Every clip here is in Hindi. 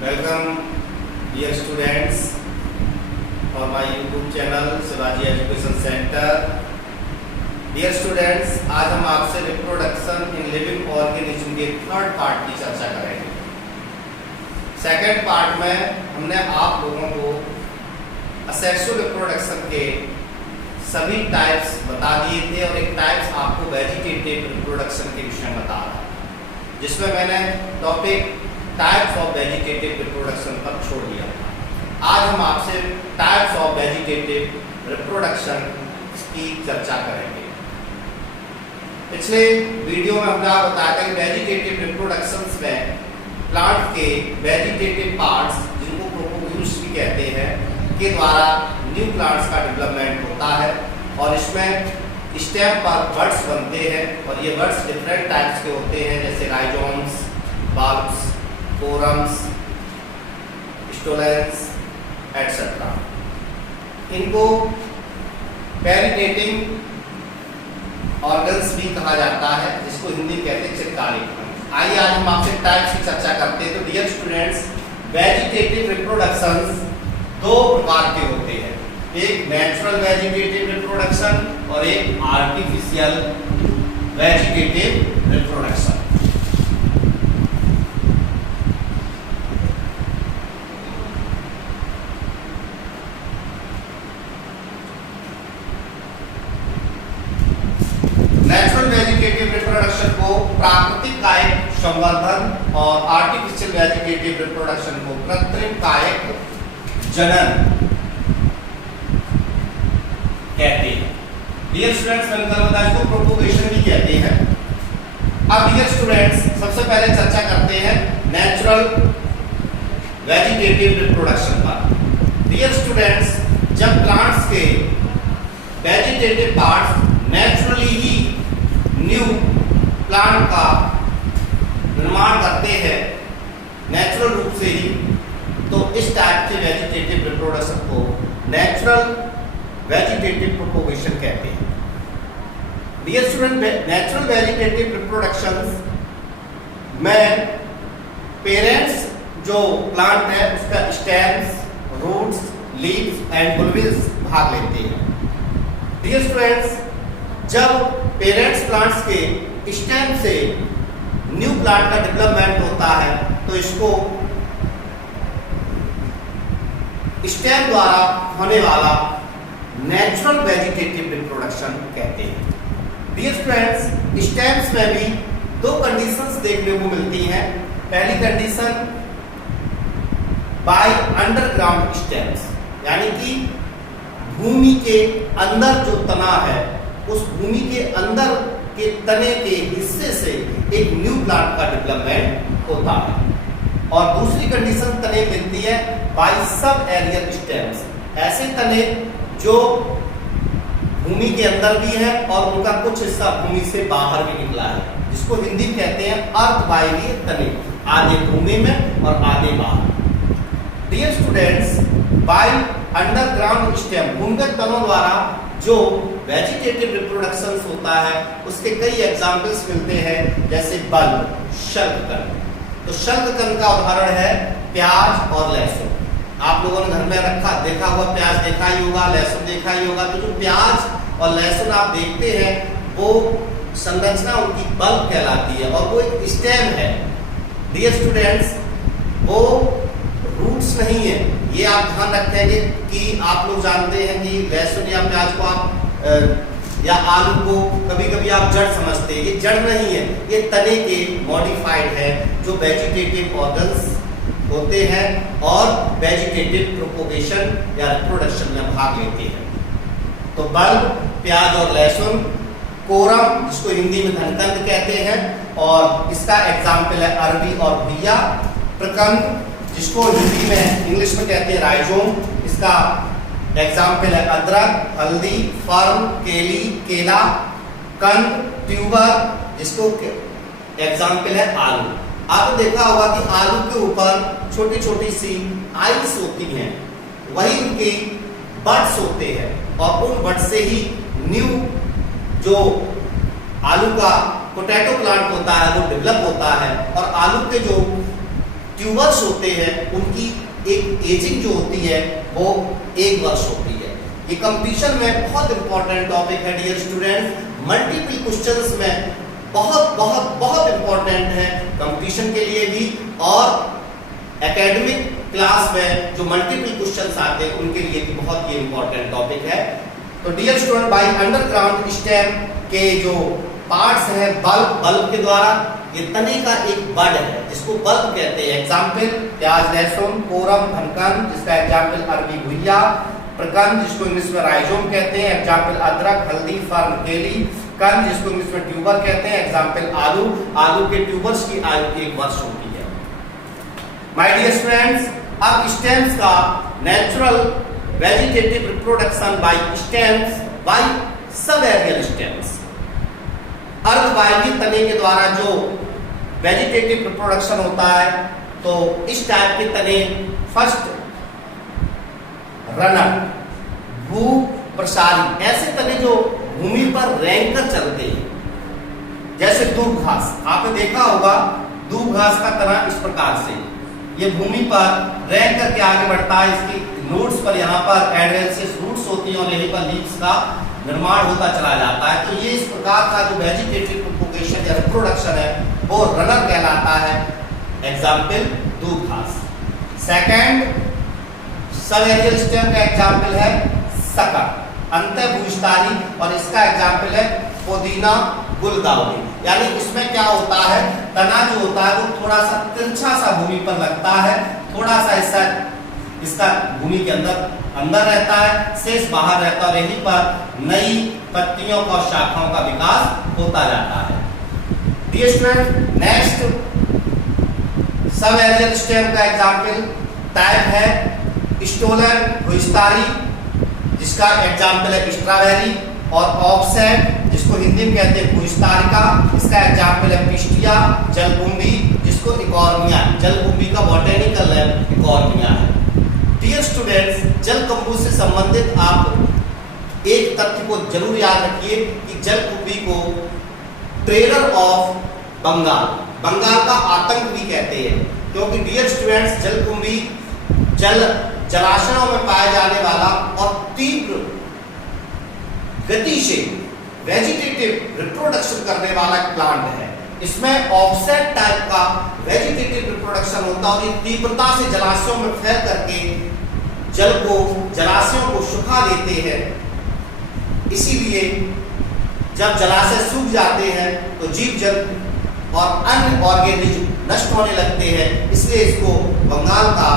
Welcome, dear students, for my YouTube channel Shivaji education centre. Dear students, आज हम आपसे रिप्रोडक्शन इन लिविंग ऑर्गेनिज्म के थर्ड पार्ट की चर्चा करेंगे। सेकेंड पार्ट में हमने आप लोगों को असेक्सुअल रिप्रोडक्शन के सभी टाइप्स बता दिए थे और एक टाइप्स आपको वेजिटेटिव रिप्रोडक्शन के विषय में बता रहा था, जिसमें मैंने topic types of vegetative reproduction पर छोड़ दिया था। आज हम आपसे टाइप्स ऑफ वेजिटेटिव रिप्रोडक्शन की चर्चा करेंगे। पिछले वीडियो में हमने आपको बताया था कि वेजिटेटिव रिप्रोडक्शंस में प्लांट के वेजिटेटिव पार्ट्स, जिनको प्रोपोग्यूल्स भी कहते हैं, के द्वारा न्यू प्लांट्स का डेवलपमेंट होता है और इसमें स्टेम पर बड्स बनते हैं और ये बड्स डिफरेंट टाइप्स के होते हैं, जैसे राइजोम्स, बल्ब्स, कोरम्स, स्टोलेंस एटसेट्रा। इनको पेरिनेटिंग ऑर्गन्स भी कहा जाता है, जिसको हिंदी में कहते हैं चित्कारी। आइए आज हम आपसे टाइप्स की चर्चा करते हैं। तो डियर स्टूडेंट्स, वेजिटेटिव रिप्रोडक्शंस दो प्रकार के होते हैं, एक नेचुरल वेजिटेटिव रिप्रोडक्शन और एक artificial vegetative reproduction. Natural vegetative reproduction को प्राकृतिक कायिक संवर्धन और आर्टिफिशियल वेजिटेटिव रिप्रोडक्शन को कृत्रिम कायिक जनन कहते हैं। डियर स्टूडेंट्स, मैंने बताया इसको प्रोपोगेशन भी कहते हैं। अब डियर स्टूडेंट्स, सबसे पहले चर्चा करते हैं नेचुरल वेजिटेटिव रिप्रोडक्शन पर। डियर स्टूडेंट्स, जब प्लांट्स के वेजिटेटिव पार्ट्स नेचुरली ही न्यू प्लांट का निर्माण करते हैं नेचुरल रूप से ही, तो इस टाइप के वेजिटेटिव रिप्रोडक्शन को नेचुरल वेजिटेटिव प्रोपोगेशन कहते हैं। Dear student, natural vegetative reproductions में पेरेंट्स जो प्लांट है उसका stems, roots, leaves and bulbils भाग लेते हैं। डियर स्टूडेंट्स, जब पेरेंट्स प्लांट्स के स्टेम से न्यू प्लांट का डेवलपमेंट होता है तो इसको स्टेम द्वारा होने वाला नेचुरल वेजिटेटिव रिप्रोडक्शन कहते हैं। डियर फ्रेंड्स, स्टेम्स में भी दो कंडीशंस देखने को मिलती हैं। पहली कंडीशन बाय अंडरग्राउंड स्टेम्स, यानी कि भूमि के अंदर जो तना है उस भूमि के अंदर के तने के हिस्से से एक न्यू प्लांट का डेवलपमेंट होता है। और दूसरी कंडीशन तने मिलती है बाय सब एरियल स्टेम्स, ऐसे तने जो भूमि के अंदर भी है और उनका कुछ हिस्सा भूमि से बाहर भी निकला है, जिसको हिंदी में कहते हैं अर्धवायवीय तने, आधे भूमि में और आधे बाहर। Dear students, by underground stem, भूमिगत तनों द्वारा जो वेजिटेटिव रिप्रोडक्शन होता है उसके कई एग्जाम्पल्स मिलते हैं, जैसे बल्ब, शल्ककण। तो शल्ककण का उदाहरण है प्याज और लहसुन। आप लोगों ने घर में देखा हुआ प्याज देखा ही होगा, लहसुन देखा ही होगा। तो जो प्याज और लहसुन आप देखते हैं वो संरचना उनकी बल्ब कहलाती है और वो एक स्टेम है। डियर स्टूडेंट्स, वो रूट्स नहीं है। ये आप ध्यान रखेंगे कि आप लोग जानते हैं कि लहसुन या प्याज को आप या आलू को कभी कभी आप जड़ समझते हैं, ये जड़ नहीं है, ये तने के मॉडिफाइड है जो वेजिटेटिव ऑर्गन्स होते हैं और वेजिटेटिव प्रोपोगेशन या रिप्रोडक्शन में भाग लेते हैं। तो बल्ब, प्याज और लहसुन, कोरम जिसको हिंदी में धनकंद कहते हैं और इसका एग्जाम्पल है अरबी और घिया, प्रकंद जिसको हिंदी में इंग्लिश में कहते हैं राइजोम, इसका एग्जाम्पल है अदरक, हल्दी, फर्न, केली, केला, कंद, ट्यूबर जिसको एग्जाम्पल है आलू। आपने देखा होगा कि आलू के ऊपर छोटी छोटी सी आइस होती हैं, वही उनकी बड्स होते हैं और उन बड से ही न्यू जो आलू का पोटैटो प्लांट होता है वो डेवलप होता है और आलू के जो ट्यूबर्स होते हैं उनकी एक एजिंग जो होती है वो 1 वर्ष होती है। ये कंपटीशन में बहुत इंपॉर्टेंट टॉपिक है डियर स्टूडेंट्स, मल्टीपल क्वेश्चंस में बहुत बहुत बहुत इंपॉर्टेंट है कंपटीशन के लिए भी और एकेडमिक क्लास में जो मल्टीपल क्वेश्चंस आते हैं उनके लिए भी बहुत ही इंपॉर्टेंट टॉपिक है। तो dear student, by underground stem के जो पार्ट्स है बल्ब के द्वारा, ये तने का एक बड है जिसको बल्ब कहते हैं। एग्जाम्पल प्याज लहसुन, कोरम धनकन जिसका एग्जाम्पल अरबी भुइया, प्रकंद जिसको इंग्लिश में राइजोम कहते हैं, एग्जाम्पल अदरक, हल्दी, फर्न, केली, कंद जिसको इंग्लिश में ट्यूबर कहते हैं, एग्जाम्पल आलू, आलू के ट्यूबर्स की आयु 1 वर्ष होती है। माय डियर स्टूडेंट्स, अब स्टेम्स का natural vegetative reproduction by stems by subaerial stems, अर्धवायवीय तने के द्वारा जो वेजिटेटिव रिप्रोडक्शन होता है, तो इस टाइप के तने फर्स्ट रनर, भू प्रसारी, ऐसे तने जो भूमि पर रेंग कर चलते हैं, जैसे दूब घास, आपने देखा होगा दूब घास का तना इस प्रकार से ये भूमि पर रेंग करके आगे बढ़ता है, इसकी नोड्स पर यहाँ पर एडवेंशियस रूट्स होती हैं और यहीं पर लीव्स का निर्माण होता चला जाता है। तो ये इस प्रकार का जो वेजिटेटिव प्रोपगेशन या रिप्रोडक्शन है वो रनर कहलाता है, एग्जाम्पल दूब घास। सेकंड सबएरियल स्टेम का एग्जाम्पल है सकर, अंतःभूविस्तारी, और इसका एग्जाम्पल है पुदीना गुलदाउदी। यानी इसमें क्या होता है, तना जो होता है वो थोड़ा सा तिरछा सा भूमि पर लगता है, थोड़ा सा हिस्सा इसका भूमि के अंदर रहता है, शेष बाहर रहता है, और यहीं पर नई पत्तियों और शाखाओं का विकास होता जाता है। डियर स्टूडेंट, नेक्स्ट सबएरियल स्टेम का एग्जाम्पल टाइप है स्टोलन भूविस्तारी, जिसका एग्जाम्पल है स्ट्रॉबेरी, और ऑफसेट जिसको हिंदी में कहते हैं भूविस्तारिका, इसका एग्जाम्पल है पिस्टिया, जलकुंभी जिसको इकॉर्निया, जलकुंभी का बॉटेनिकल नेम इकॉर्निया है। डियर स्टूडेंट्स, जलकुंभी से संबंधित आप एक तथ्य को जरूर याद रखिए कि जलकुंभी को ट्रेडर ऑफ बंगाल का आतंक भी कहते हैं, क्योंकि डियर स्टूडेंट्स जलकुंभी जलाशयों में पाया जाने वाला और तीव्र गति से वेजिटेटिव रिप्रोडक्शन करने वाला प्लांट है। इसमें ऑफसेट टाइप का वेजिटेटिव रिप्रोडक्शन होता है और ये तीव्रता से जलाशयों में फैल करके जलाशयों को सुखा देते हैं। इसीलिए जब जलाशय सूख जाते हैं तो जीव जंतु और अन्य ऑर्गेनिज्म नष्ट होने लगते हैं, इसलिए इसको बंगाल का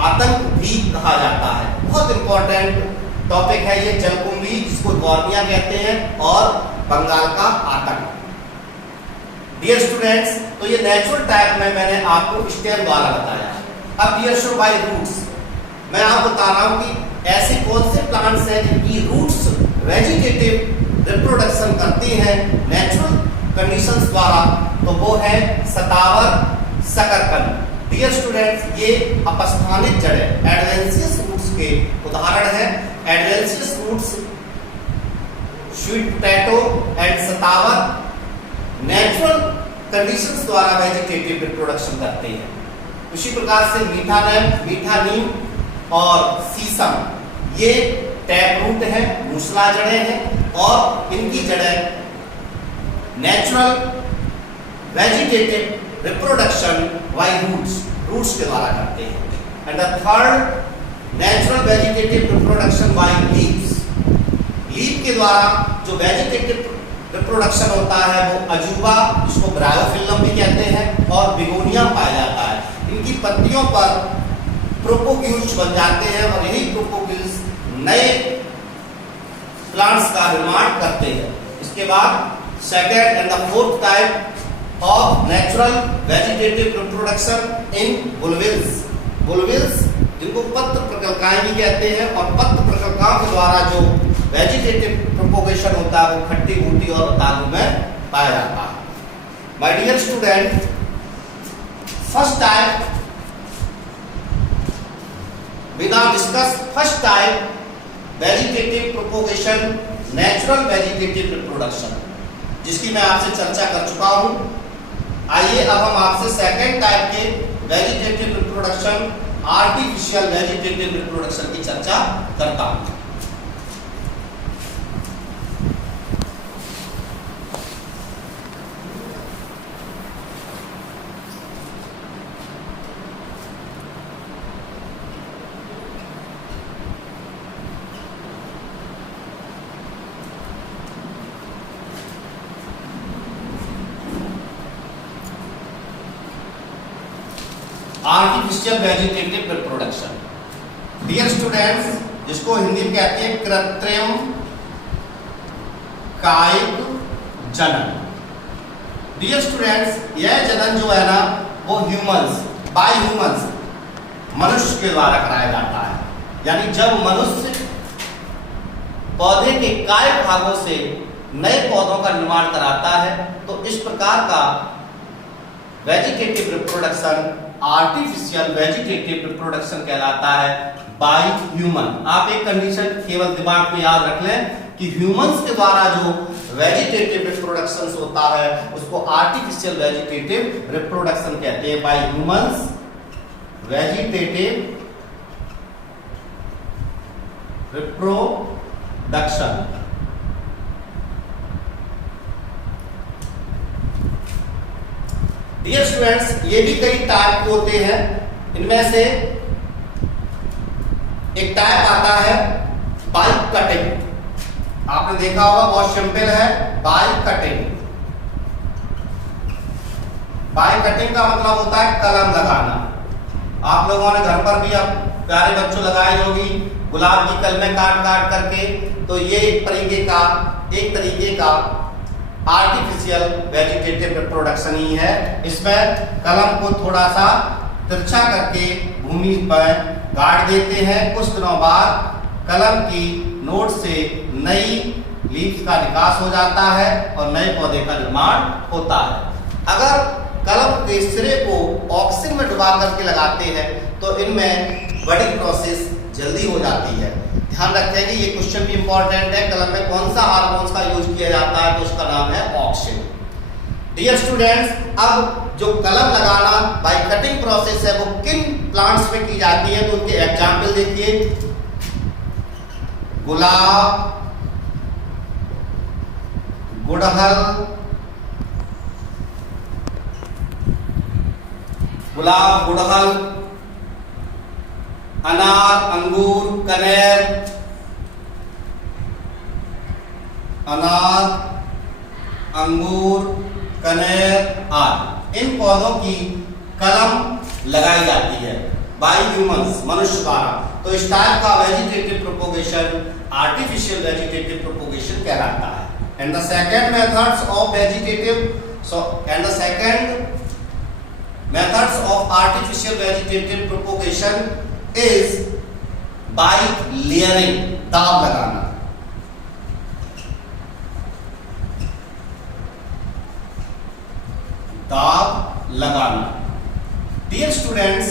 आतंक भी कहा जाता है। बहुत इंपॉर्टेंट टॉपिक है ये जलकुंभी, जिसको गॉर्निया कहते हैं, और बंगाल का आतंक। डियर स्टूडेंट्स, तो ये नेचुरल टाइप में मैंने आपको स्टेम द्वारा बताया। अब डियर स्टूडेंट, बाय रूट्स मैं आपको बता रहा हूं कि ऐसे कौन से प्लांट्स हैं जिनकी रूट्स वेजिटेटिव रिप्रोडक्शन करती हैं नेचुरल कंडीशंस द्वारा, तो वो है सतावर, शकरकंद। डियर स्टूडेंट्स, ये अपस्थानिक जड़ें एडवेंशियस रूट्स के उदाहरण है। Adventitious roots sweet potato and satavar natural conditions द्वारा वेजिटेटिव रिप्रोडक्शन करते हैं। उसी प्रकार से मीठा नीम और शीशम, ये टैप रूट है, मूसला जड़ें हैं, और इनकी जड़ें natural vegetative reproduction by roots के द्वारा करते हैं। And the third natural vegetative reproduction by leaves, leaf के द्वारा जो वेजिटेटिव रिप्रोडक्शन होता है वो अजूबा, जिसको ब्रायोफिल्लम भी कहते हैं, और बिगोनिया पाया जाता है। इनकी पत्तियों पर प्रोपोग्यूल्स बन जाते हैं और यही प्रोपोग्यूल्स नए प्लांट्स का निर्माण करते हैं। इसके बाद second and the fourth type of natural vegetative reproduction in bulbils, जिनको पत्र प्रकल्काएं भी कहते हैं, और पत्र प्रकल्काओं के द्वारा जो वेजिटेटिव प्रोपोगेशन होता है वो खट्टी बूटी और तालू में पाया जाता है। My dear student, first type we now discuss first type vegetative propagation, natural vegetative reproduction, जिसकी मैं आपसे चर्चा कर चुका हूं। आइए अब हम आपसे सेकंड टाइप के vegetative reproduction, artificial vegetative reproduction की चर्चा करता हूं। Artificial vegetative reproduction, dear students, जिसको हिंदी में कहते हैं कृत्रिम कायिक जनन। डियर स्टूडेंट्स, यह जनन जो है ना वो ह्यूमंस, बाय ह्यूमंस, मनुष्य के द्वारा कराया जाता है। यानी जब मनुष्य पौधे के कायिक भागों से नए पौधों का निर्माण कराता है तो इस प्रकार का vegetative reproduction artificial vegetative reproduction कहलाता है बाय ह्यूमन। आप एक कंडीशन केवल दिमाग में याद रख लें कि ह्यूमंस के द्वारा जो वेजिटेटिव रिप्रोडक्शन होता है उसको आर्टिफिशियल वेजिटेटिव रिप्रोडक्शन कहते हैं। By humans vegetative reproduction. Dear students, ये भी कई टाइप के होते हैं। इनमें से एक टाइप आता है बाय कटिंग। आपने देखा होगा, बहुत सिंपल है, बाय कटिंग। बाय कटिंग का मतलब होता है कलम लगाना। आप लोगों ने घर पर भी अब प्यारे बच्चों लगाई होगी गुलाब की कलमें काट काट करके, तो ये एक तरीके का आर्टिफिशियल वेजिटेटिव रिप्रोडक्शन ही है। इसमें कलम को थोड़ा सा तिरछा करके भूमि पर गाड़ देते हैं। कुछ दिनों बाद कलम की नोट से नई लीफ का विकास हो जाता है और नए पौधे का निर्माण होता है। अगर कलम के सिरे को ऑक्सीजन में डुबा करके लगाते हैं तो इनमें बड़ी प्रोसेस जल्दी हो जाती है। ध्यान रखें कि ये क्वेश्चन भी इंपॉर्टेंट है, कलम में कौन सा हार्मोन्स का यूज किया जाता है तो उसका नाम है ऑक्सीजन। डियर स्टूडेंट्स, अब जो कलम लगाना बाय कटिंग प्रोसेस है वो किन प्लांट्स में की जाती है तो उनके एग्जांपल देखिए। गुलाब, गुड़हल, अनार, अंगूर, कनेर, आदि। इन पौधों की कलम लगाई जाती है बाय ह्यूमंस, मनुष्य द्वारा। तो इस टाइप का vegetative propagation artificial vegetative propagation कहलाता है। And the second methods of artificial vegetative propagation is by layering, दाब लगाना। डियर स्टूडेंट्स,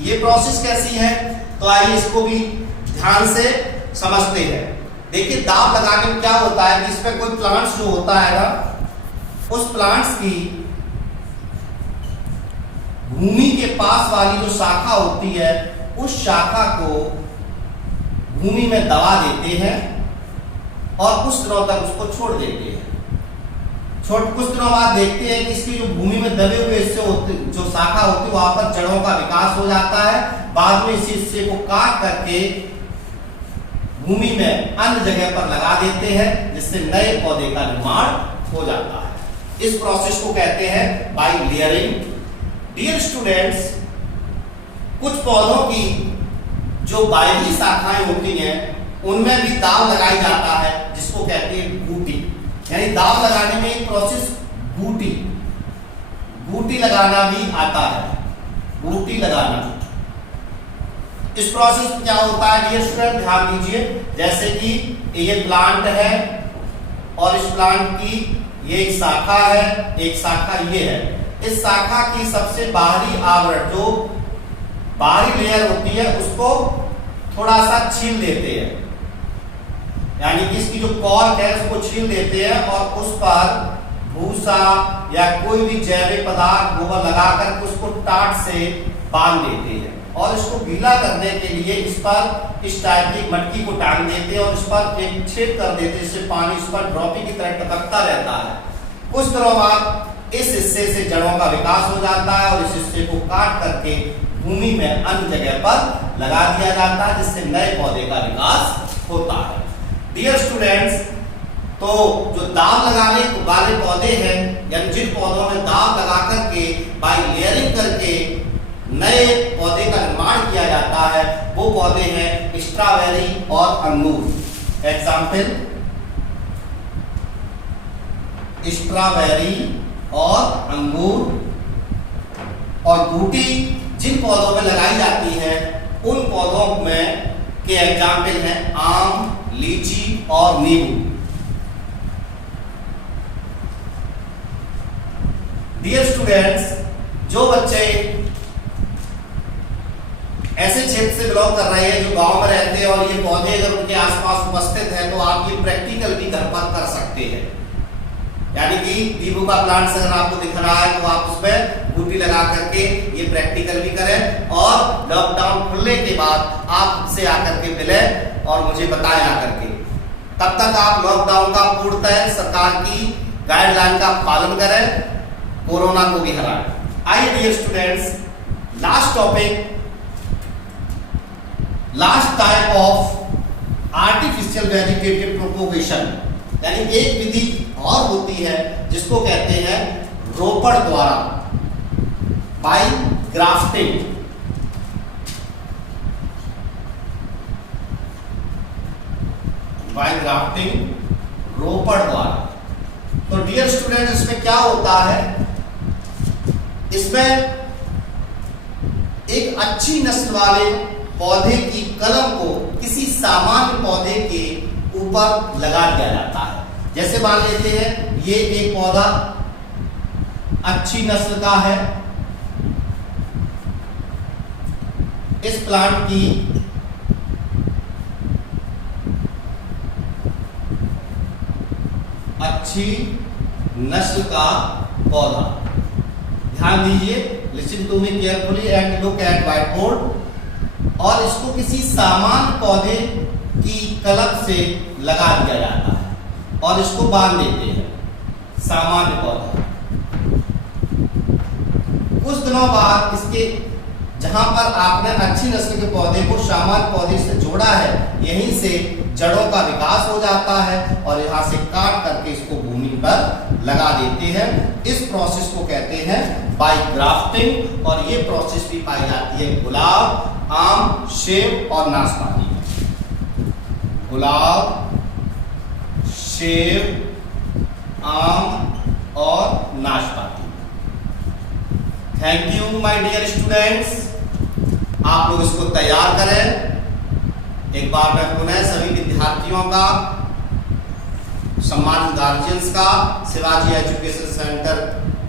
ये प्रोसेस कैसी है तो आइए इसको भी ध्यान से समझते हैं। देखिए, दाब लगाने में क्या होता है कि इसमें कोई प्लांट्स जो होता है ना, उस प्लांट्स की भूमि के पास वाली जो शाखा होती है उस शाखा को भूमि में दबा देते हैं और कुछ दिनों तक उसको छोड़ देते हैं। कुछ दिनों बाद देखते हैं कि इसकी जो भूमि में दबे हुए हिस्से जो शाखा होती है वहां पर जड़ों का विकास हो जाता है। बाद में इस हिस्से को काट करके भूमि में अन्य जगह पर लगा देते हैं जिससे नए पौधे का निर्माण हो जाता है। इस प्रोसेस को कहते हैं बाय लेयरिंग। डियर स्टूडेंट्स, कुछ पौधों की जो बाहरी शाखाएं होती हैं उनमें भी दाव लगाई जाता है जिसको कहते हैं बूटी। यानी दाव लगाने में एक प्रोसेस बूटी लगाना भी आता है। बूटी लगाना, इस प्रोसेस में क्या होता है डियर स्टूडेंट, ध्यान दीजिए। जैसे कि ये प्लांट है और इस प्लांट की ये एक शाखा है, एक शाखा ये है। इस शाखा की सबसे बाहरी आवरण, जो बाहरी लेयर होती है, उसको थोड़ा सा छील देते हैं। यानी कि इसकी जो कॉर्क है उसको छील देते हैं और उस पर भूसा या कोई भी जैविक पदार्थ गोबर लगाकर उसको टाट से बांध देते हैं और इसको गीला करने के लिए इस पर इस टाइप की मटकी को टांग देते हैं और इस पर एक छेद कर देते हैं, जिससे पानी इस पर ड्रॉपिंग की तरह टपकता रहता है। कुछ दिनों बाद इस हिस्से से जड़ों का विकास हो जाता है और इस हिस्से को काट करके भूमि में अन्य जगह पर लगा दिया जाता है, जिससे नए पौधे का विकास होता है। डियर स्टूडेंट्स, तो जो दाव लगाने वाले पौधे हैं, यानी जिन पौधों में दाव लगा करके बाय लेयरिंग करके नए पौधे का निर्माण किया जाता है, वो पौधे हैं स्ट्रॉबेरी और अंगूर। एग्जाम्पल स्ट्रॉबेरी और अंगूर। और बूटी जिन पौधों में लगाई जाती है उन पौधों में के एग्जाम्पल हैं आम, लीची और नींबू। डियर स्टूडेंट्स, जो बच्चे ऐसे क्षेत्र से बिलोंग कर रहे हैं जो गांव में रहते हैं और ये पौधे अगर उनके आसपास उपस्थित हैं तो आप ये प्रैक्टिकल भी घर पर कर सकते हैं। यानी कि नींबू का प्लांट अगर आपको दिख रहा है तो आप उसमें बूटी लगा करके ये प्रैक्टिकल भी करें और लॉकडाउन खुलने के बाद आप से आकर के मिलें और मुझे बताएं आकर के। तब तक आप लॉकडाउन का पूर्णतः सरकार की गाइडलाइन का पालन करें, कोरोना को भी हराएं। आइए dear students, last topic, last type of artificial vegetative propagation, यानी एक विधि और होती है जिसको कहते हैं रोपण द्वारा, बाय ग्राफ्टिंग। बाय ग्राफ्टिंग, रोपण द्वारा। तो डियर स्टूडेंट, इसमें क्या होता है, इसमें एक अच्छी नस्ल वाले पौधे की कलम को किसी सामान्य पौधे के ऊपर लगा दिया जाता है। जैसे मान लेते हैं ये एक पौधा अच्छी नस्ल का है, इस प्लांट की अच्छी नस्ल का पौधा। ध्यान दीजिए, listen to me carefully and look at white board. और इसको किसी सामान्य पौधे की कलम से लगा दिया जाता है और इसको बांध देते हैं, सामान्य पौधा। कुछ दिनों बाद इसके जहां पर आपने अच्छी नस्ल के पौधे को सामान्य पौधे से जोड़ा है, यहीं से जड़ों का विकास हो जाता है और यहां से काट करके इसको भूमि पर लगा देते हैं। इस प्रोसेस को कहते हैं बाय ग्राफ्टिंग और ये प्रोसेस भी पाई जाती है गुलाब, आम, सेब और नाशपाती में। गुलाब, सेब, आम और नाशपाती। Thank you my dear students, आप लोग इसको तैयार करें। एक बार मैं पुनः सभी विद्यार्थियों का, सम्मानित गार्जियंस का शिवाजी एजुकेशन सेंटर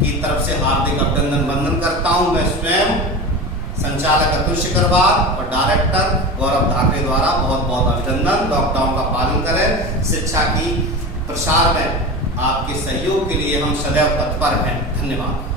की तरफ से हार्दिक अभिनंदन वंदन करता हूं। मैं स्वयं संचालक अतुल शिकरवार और डायरेक्टर गौरव धाकरे द्वारा बहुत बहुत अभिनंदन। लॉकडाउन का पालन करें। शिक्षा की प्रसार में आपके सहयोग के लिए हम सदैव तत्पर हैं। धन्यवाद।